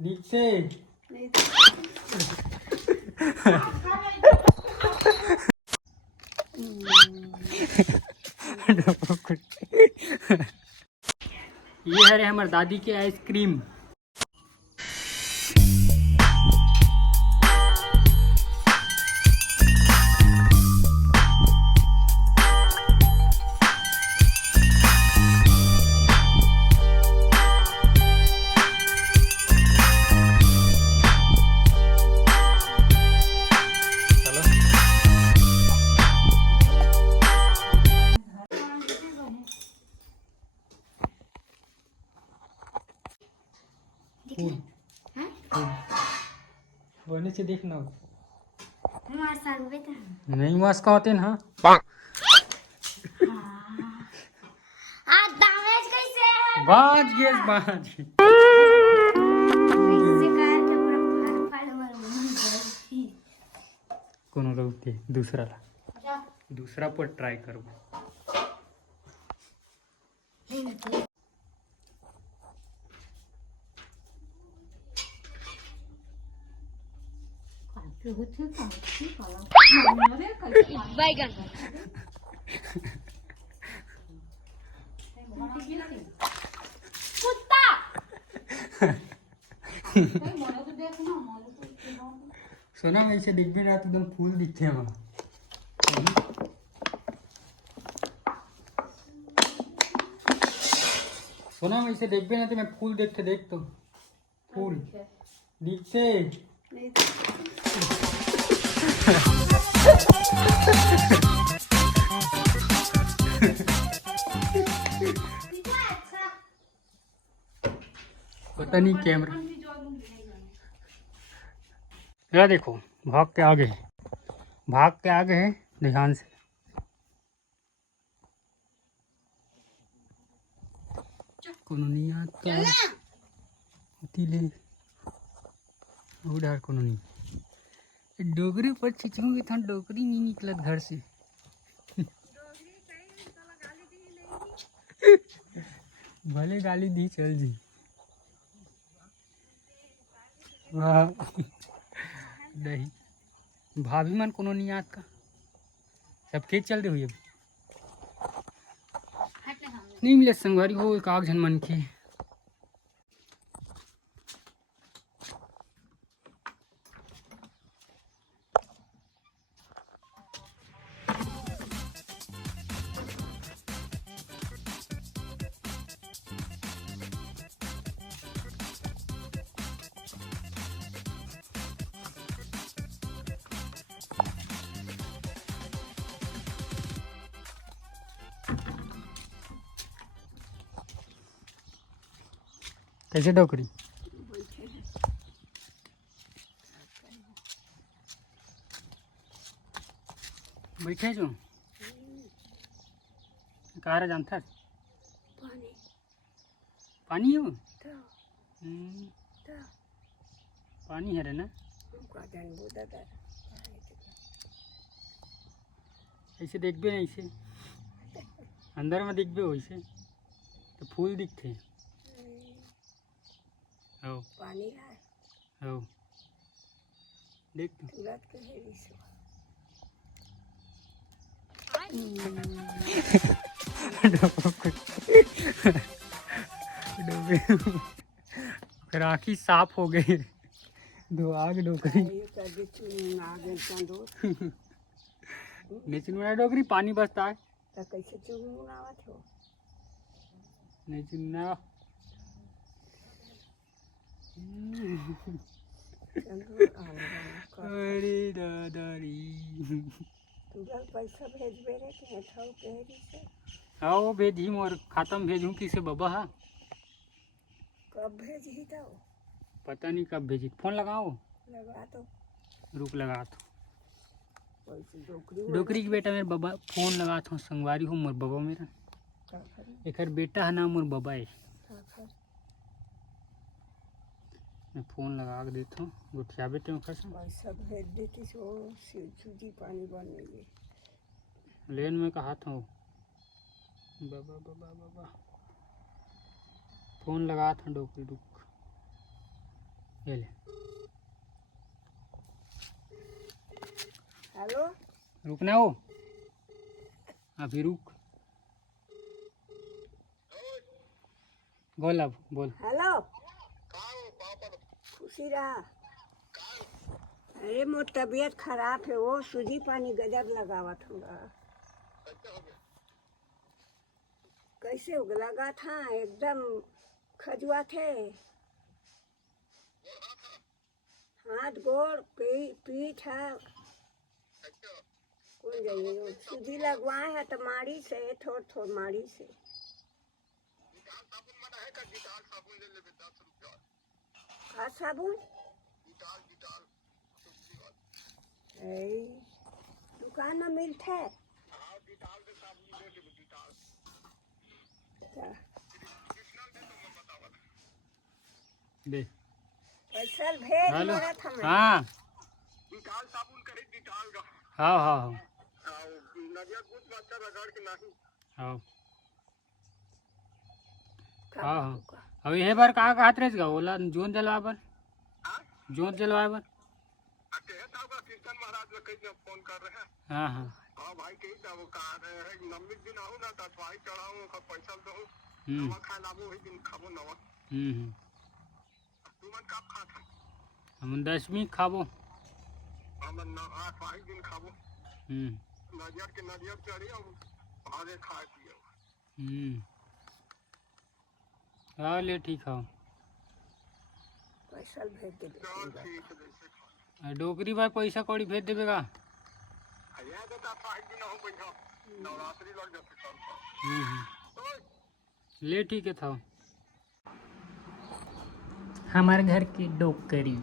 नीचे ये है हमारे दादी के आइसक्रीम। बोलने से देखना नहीं मास्क होते ना। बाज गए बाज कोनो रोकते दूसरा पर ट्राई करो। सोना वैसे दिख भी रहा तो एकदम फूल दिखते हैं वहाँ। सोना वैसे देख भी ना तो मैं फूल देखते देख तो फूल नीचे पता नहीं कैमरा जरा देखो भाग के आगे है ध्यान से। कोनो नहीं आता ले उधर कोनो नहीं डोगरी पर छिचूंगे था डोगरी नहीं निकलत घर से। भले गाली दी चल जी नहीं भाभी मन कोनो नहीं याद का सब खेत चल रहे हुए नहीं मिले संगवारी हो एक आग झन मन के। कैसे डोकरी बैठे जो कहाँ जानता पानी हो पानी है रे ना ऐसे देख भी नहीं ऐसे अंदर में दिख भी वैसे तो फूल दिखते हो पानी है हो देख राखी साफ हो गई दो आग डोकरी नेचुन डोकरी पानी बसता है तो कैसे चुनावत हो नेचुन अरे दादारी तुझे पैसा भेजबे रे कि हटाओ कहरी से आओ भेजी मोर खाता में भेजूं किसे बाबा हा कब भेजी तो पता नहीं कब भेजी फोन लगाओ लगा तो रुक लगा तो पैसे डोकरी की बेटा मेरे बाबा फोन लगा था संगवारी हूँ मोर बाबा मेरा एक बेटा है ना मोर बाबा है मैं फोन लगा के देता हूँ गुठिया बेटे में खस पैसा भेज देती सो सूजी पानी बनेगी लेन में कहा था बाबा बाबा बाबा फोन लगा था डोकरी रुक ये ले। हेलो रुकना हो, अभी रुक। बोल अब बोल। हेलो खुशी रहा। अरे मोर तबीयत खराब है, वो सूजी पानी गजब लगावत होगा। कैसे लगा था एकदम खजुआ थे, हाथ गोड़ पीठ है। कौन जाइए सूजी लगवाए है तो माड़ी से थोड़ थोड़ माड़ी से। का साबुन? दुकान में मिलता है। दे पैसा भेज हेलो। मेरा था मैं। हाँ डिटाल साबुन करे डिटाल का हाँ हाँ हाँ नदिया कुछ बच्चा रगड़ के नहीं हाँ का हाँ बाबू हाँ। का? अब ये बार कहाँ कहाँ रहेगा का ओला जोन जलवा बर, जोन जलवा बर। आते हैं तब कीर्तन महाराज में कहीं फोन कर रहे हैं। हाँ हाँ हाँ भाई कहीं तब कहा रहे हैं नम्मी दिन आओ ना तो स्वाई चढ़ाओ का पैसा दो हम्म नवा खा लाबो वही दिन खाबो नवा। तुमन कब खा था? हम 10वीं खाबो। हम स्वाई दिन खाबो नदियर के नदियर चढ़ी और आगे खाए पिए। हाँ ले ठीक है। पैसा भेज दे। चल ठीक है जैसे खा डोकरी बार पैसा कौड़ी भेज देवे का। याद देता स्वाई दिन हो बैठो नवरात्रि लग जाते कल ले ठीक है था। हमारे घर की डोकरी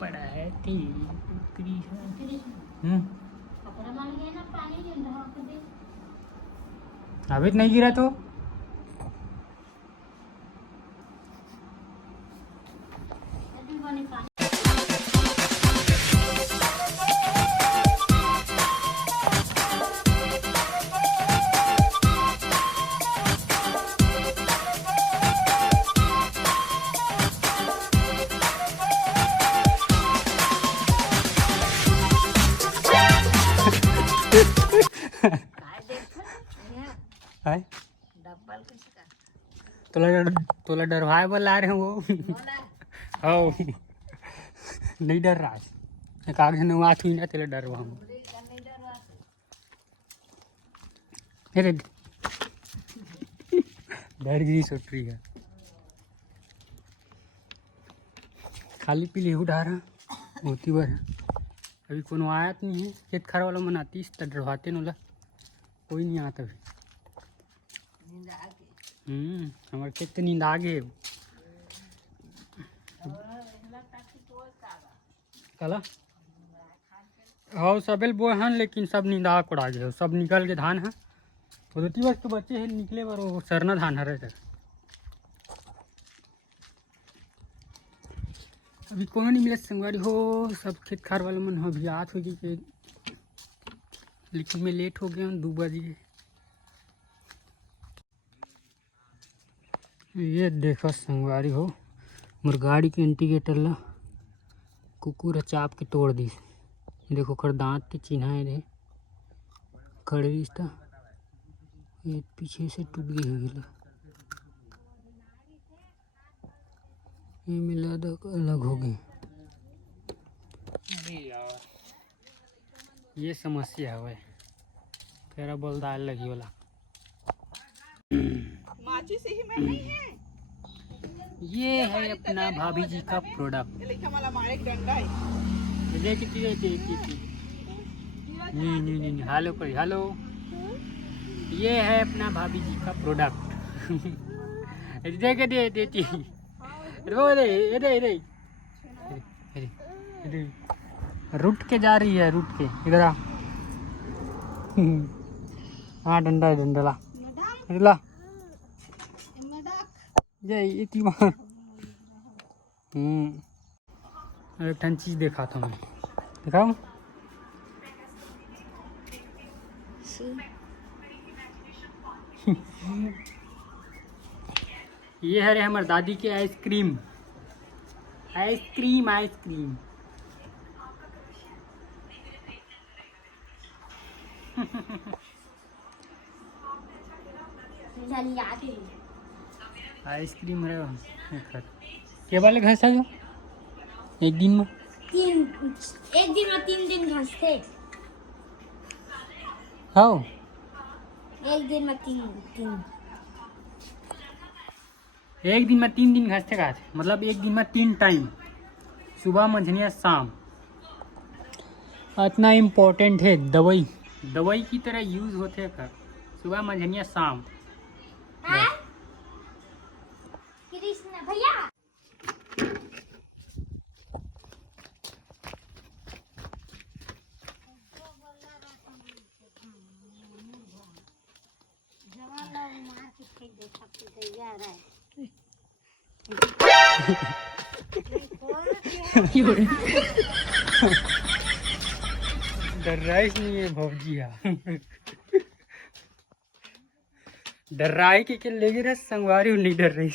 पड़ा है थी डोकरी है। अभी तो नहीं गिरा तो है तोला डरवाए बोला रहे हैं वो। हो नहीं डर रहा है कागज ने बात हुई ना तेरे डरवा हूँ। अरे डर गई सोच रही है खाली पीली उठा रहा होती बार अभी कोनो आया तो नहीं है। खेत खार वाला मनाती इस तरह डरवाते नोला कोई नहीं आता अभी। हमारे खेत तो नींद आ गए कला। हाँ सबेल बोए हैं लेकिन सब नींदा कोड़ा गए सब निकल के धान है वो तो बस के बच्चे हैं निकले बार वो सरना धान हरे थे। अभी कोनो नहीं मिले संगवारी हो सब खेत खार वाले मन हो अभी आत हो गई के लेकिन मैं लेट हो गया 2 बजे। ये देखो संगवारी हो मोर गाड़ी के इंडिकेटर ला कुकुर चाप के तोड़ दी। देखो खर दांत के चिन्ह है रे खड़े रिश्ता ये पीछे से टूट गई है ये मिला अलग हो गई। अरे यार ये समस्या है तेरा बलदार लगी वाला माची से ही मैं नहीं है। ये है अपना भाभी जी का प्रोडक्ट। ये लिखा मला मारे डंडा है। देखिए नहीं हेलो कोई हेलो ये है अपना भाभी जी का प्रोडक्ट। देखे दे देती रो दे रुट के जा रही है रुट के इधर आ। हाँ डंडा है डंडला ला ये इतनी बार एक टन चीज देखा था मैं दिखाऊं ये है रे हमार दादी के आइसक्रीम। आइसक्रीम आइसक्रीम आइसक्रीम रे के वाले घर से एक दिन में 3 दिन घसते। हाँ एक दिन में 3 एक दिन में 3 दिन घसते का मतलब एक दिन में 3 टाइम, सुबह मंझनिया शाम। इतना इम्पोर्टेंट है दवाई, दवाई की तरह यूज होते हैं सुबह मंझनिया शाम। कृष्ण भैया डर राइस नहीं है भौजी डर राई के ले रहे संगवारी नहीं डर रही।